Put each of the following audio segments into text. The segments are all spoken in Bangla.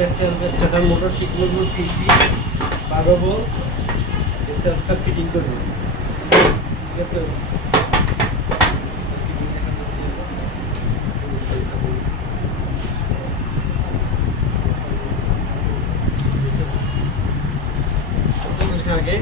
স্টার্টার মোটর ঠিক করবো, পিসি বাড়াবো, সেলফটা ফিটিং করবো। ঠিক আছে, আগে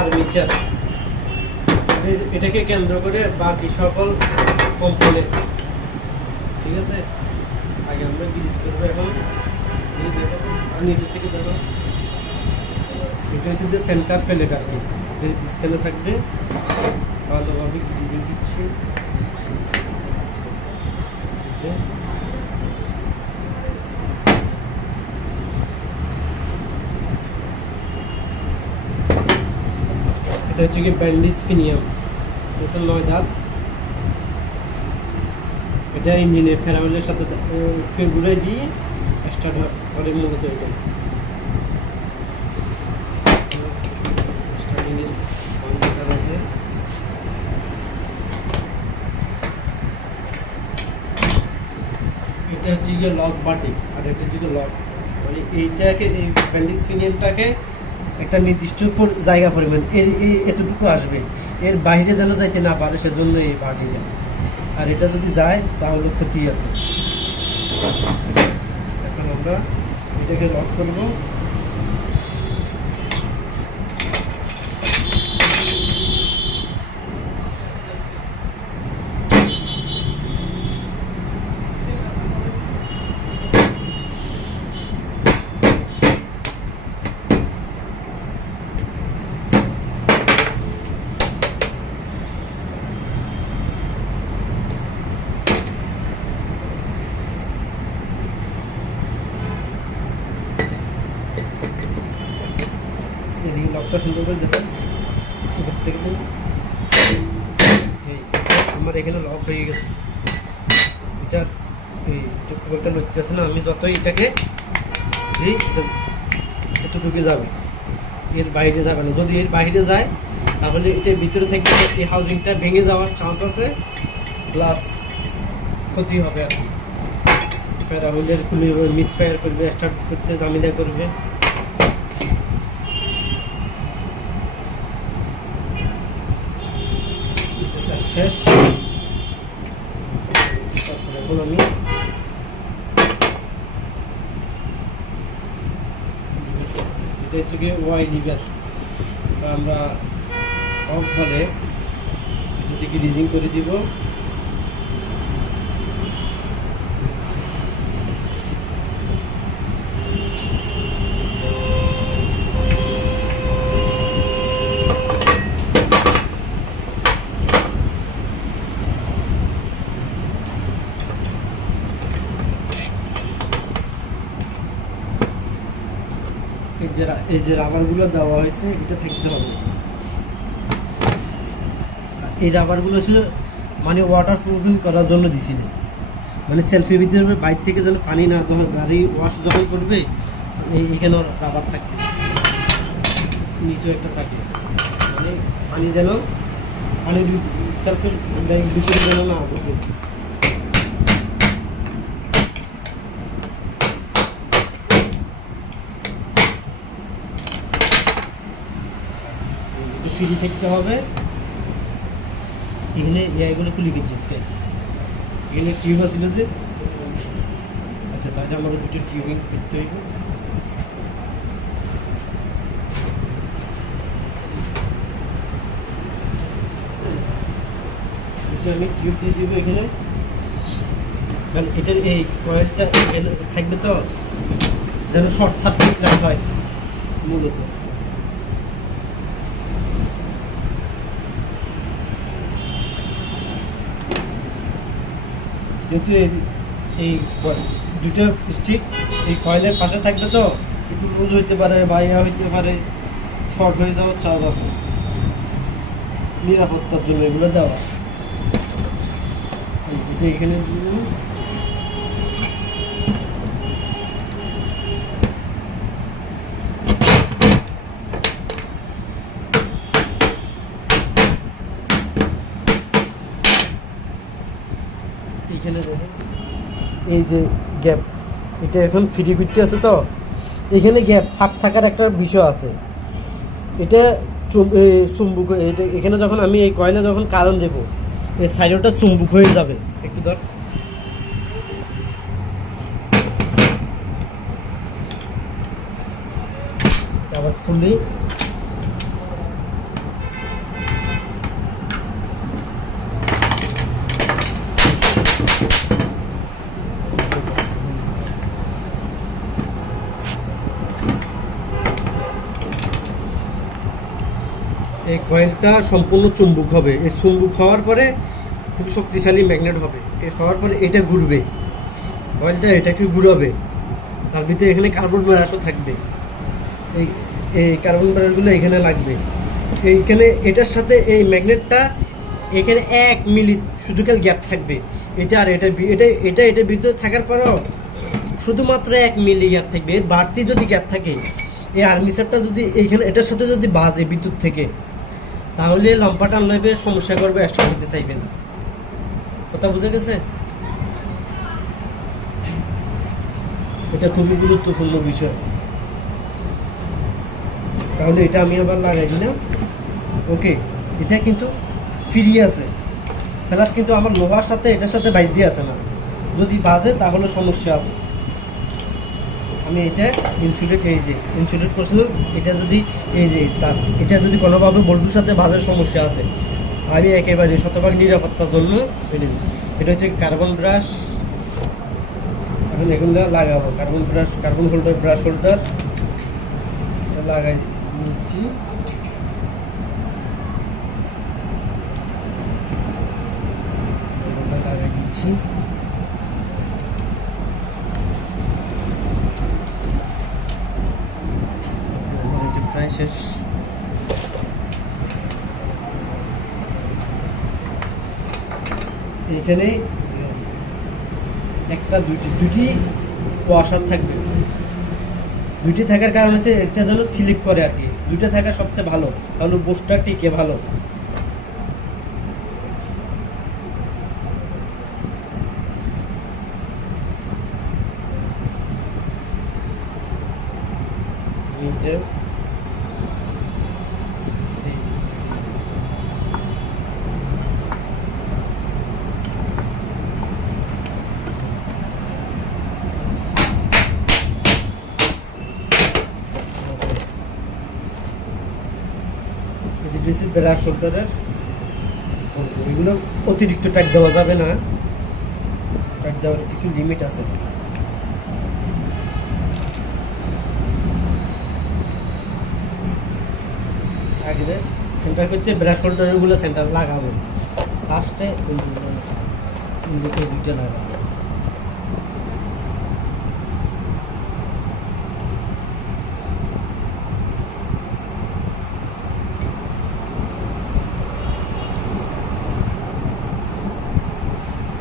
আর্মিচার, এটাকে কেন্দ্র করে বাকি সকল কম্পোনেন্ট। ঠিক আছে, আগে আমরা গ্রিজ করবো। এখন আর নিচের থেকে দেখো, এটা হচ্ছে যে সেন্টার প্লেট আর কি, স্ক্যানে থাকবে ভালোভাবে গ্রিজিং দিচ্ছি। এটা হচ্ছে কি ব্যান্ডিস ফিনিয়াম, 9 দাঁত। এটা ইঞ্জিনের ফেরামেলের সাথে ঘুরাই দিয়ে স্টার্ট করে মূলত এটা। এটা হচ্ছে গিয়ে লক বাটি, আর এটা হচ্ছে গিয়ে লক, মানে এইটাকে, এই ব্যান্ডিস ফিনিয়ামটাকে একটা নির্দিষ্ট জায়গা পরিমাণ এতটুকু আসবে, এর বাইরে যেন যাইতে না পারে, সেজন্য এই বাটিটা। আর এটা যদি যায় তাহলে ক্ষতি আছে। এখন আমরা এটাকে লক করব। লকটা সুন্দর করে দেখুন, আমার এখানে লক হয়ে গেছে। এটার খুব একটা লড়তেছে না, আমি যতই এটাকে দিই এতটুকু যাবে, এর বাইরে যাবে না। যদি এর বাইরে যায় তাহলে এটার ভিতরে থেকে এই হাউজিংটা ভেঙে যাওয়ার চান্স আছে, প্লাস ক্ষতি হবে আর কি। প্যারাহুইলের খুলে মিসফায়ার করবে, স্টার্ট করতে ঝামেলা করবে। শেষ। এখন আমি এটা হচ্ছে কি ওয়াই লিভার, আমরা অফ বলে এটাকে রিজিং করে দিব। এই যে রাবারগুলো দেওয়া হয়েছে, এটা থাকতে হবে। এই রাবারগুলো ছিল মানে ওয়াটার প্রুফিং করার জন্য দিছিল, মানে সেলফির ভিতরে বাইর থেকে যেন পানি না, গাড়ি ওয়াশ যখন করবে এইখানে রাবার থাকবে, নিচেও একটা থাকে, মানে পানি যেন সেলফের ভিতরে যেন না ঢুকে। ফ্রি থাকতে হবে। এখানে এগুলো খুলে গেছিস, এখানে টিউব আছিল যে, আচ্ছা তাহলে আমার দুটো টিউবিং করতে হইব। আমি টিউব দিয়ে দিব এখানে, কারণ এটার এই কয়েলটা থাকবে তো, যেন শর্ট সার্কিট না হয় মূলত। যেহেতু এই দুটো স্টিক এই কয়েলের পাশে থাকবে তো, একটু লুজ হইতে পারে বা ইয়া হইতে পারে, শর্ট হয়ে যাওয়ার চান্স আছে, নিরাপত্তার জন্য এগুলো দেওয়া। এটা এখানে এখানে দেখুন, এই যে গ্যাপ, এটা এখন ফ্রি করতে আছে, তো এখানে গ্যাপ ফাঁক থাকার একটা বিষয় আছে। এটা চুম্বুক, এটা এখানে যখন আমি এই কয়েলে যখন কারেন্ট দেবো, এই সাইডটা চুম্বুক হয়ে যাবে। একটু ধর, আবার খুলি। এই কয়েলটা সম্পূর্ণ চুম্বক হবে। এই চুম্বক হওয়ার পরে খুব শক্তিশালী ম্যাগনেট হবে। এই হওয়ার পরে এটা ঘুরবে, কয়েলটা এটাকে ঘুরাবে। তার ভিতরে এখানে কার্বন ব্রাশও থাকবে। এই এই কার্বন ব্রাশগুলো এখানে লাগবে। এইখানে এটার সাথে এই ম্যাগনেটটা এখানে 1 মিলি শুধু খালি গ্যাপ থাকবে। এটা আর এটার ভিতরে থাকার পরও শুধুমাত্র 1 মিলি গ্যাপ থাকবে। এর বাড়তি যদি গ্যাপ থাকে, এই আর্মিচারটা যদি এইখানে এটার সাথে যদি বাজে বিদ্যুৎ থেকে, তাহলে লম্বা টান লইবে, সমস্যা করবে, স্টার্ট হতে চাইবে না। কথা বুঝে গেছে? এটা খুবই গুরুত্বপূর্ণ বিষয়। তাহলে এটা আমি আবার লাগাই দিলাম। ওকে, এটা কিন্তু ফ্রি আছে, প্লাস কিন্তু আমার লোহার সাথে এটার সাথে বাইজ দিয়ে আছে না। যদি বাজে তাহলে সমস্যা আছে। আমি এটা ইনসুলেট, এই যে ইনসুলেট করছিলাম, এটা যদি এই যে তার এটা যদি কোনোভাবে বল্টুর সাথে বাজার সমস্যা আছে, আমি একেবারে শতভাগ নিরাপত্তার জন্য এটা হচ্ছে কার্বন ব্রাশ। এখন এগুলো লাগাবো, carbon brush, carbon holder, brush holder লাগাই নিচ্ছি। লাগাই দিচ্ছি। প্রায় শেষ। এখানে একটা দুটি ওয়াশার থাকবে। দুটি থাকার কারণ হচ্ছে এটা যেন স্লিপ করে আর কি। দুইটা থাকা সবচেয়ে ভালো, তাহলে বোস্টটা টিকে ভালো। ব্রাশ হোল্ডারের এগুলো অতিরিক্ত টাইট দেওয়া যাবে না, টাইট দেওয়ার কিছু লিমিট আছে। আগে সেন্টার করতে ব্রাশ হোল্ডারগুলো সেন্টার লাগাবো, ফার্স্টে দুইটা লাগাবো।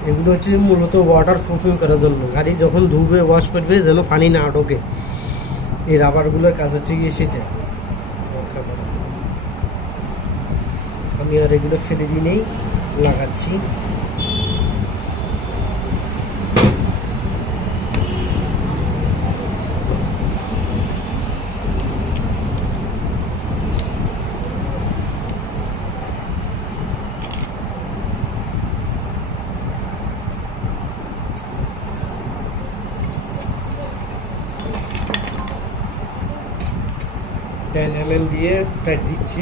এগুলো হচ্ছে মূলত ওয়াটার প্রুফিং করার জন্য। গাড়ি যখন ধুবে, ওয়াশ করবে, যেন পানি না ঢোকে। এই রাবারগুলোর কাজ হচ্ছে গিয়ে সেটা। আমি আর এগুলো ফেলে দিয়ে নেই, লাগাচ্ছি। mm দিয়ে টাইট দিচ্ছি।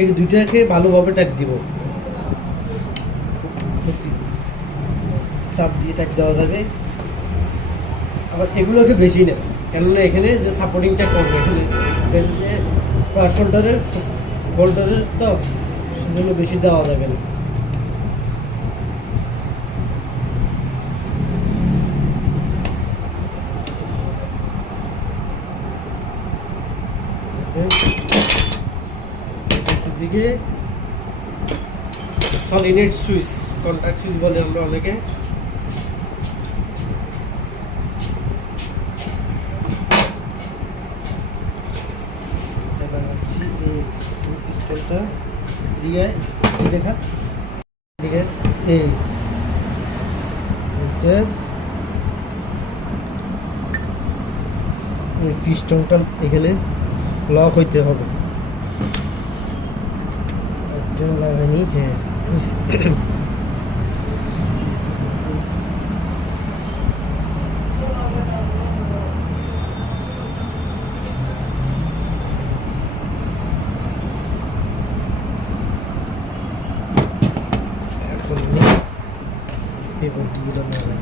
এই দুইটাকে ভালোভাবে টাইট দিব, সত্যি চাপ দিয়ে টাইট দেওয়া যাবে। আবার এগুলোকে বেশি না, কেননা এখানে যে সাপোর্টিংটা করবে, এখানে শোল্ডারের তো সেজন্য বেশি দেওয়া যাবে না। দিকে সলিনেট সুইচ, কন্ট্যাক্ট সুইচ বলে আমরা অনেকে। সুইচটা এদিকে এই দেখা এদিকে এই পিস্টনটা এখানে লক হইতে হবে। একটা লাগানি, হ্যাঁ এখন আমি পেপারগুলো লাগাই।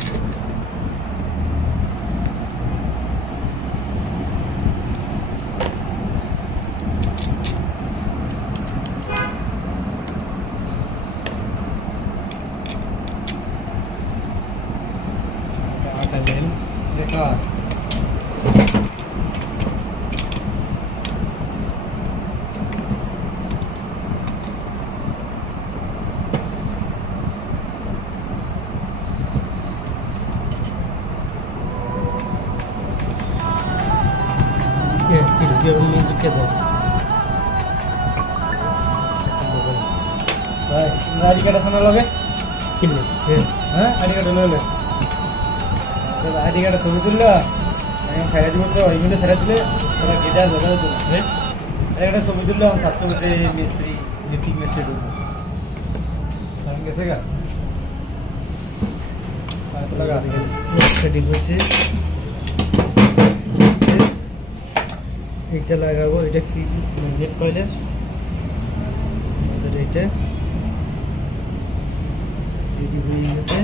Atanin देखा ये वीडियो म्यूजिक के दो भाई गाड़ी का सुना लोगे कितने हां गाड़ी का लोगे आईडी कार्ड ছবি তুললো আমি সাইড দিব তো ইমেলে সাইড দিলে ওরা যেটা বদল তো হ্যাঁ একটা ছবি তুললো আমি ছাত্র বলতে মিস্ত্রি ইলেকট্রিক মিস্ত্রি ঢুকবো আমি গেছে গা আর তো লাগা দিকে সেটিং হয়েছে এটা লাগাবো। এটা কি ম্যাগনেট কয়েলের আমাদের এটা রেডি হয়ে গেছে।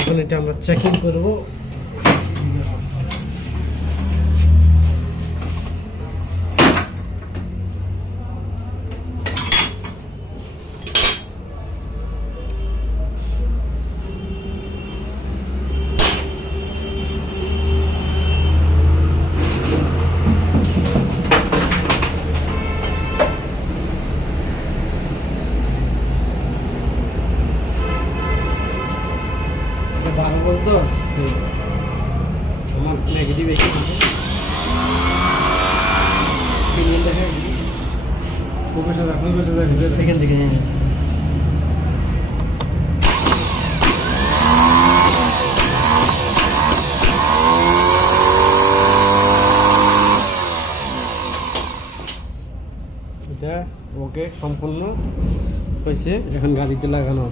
এখন এটা আমরা চেকিং করব। ভালো বলতো আমার নেগেটিভ এখান থেকে এটা ওকে সম্পূর্ণ হয়েছে। এখন গাড়িতে লাগানো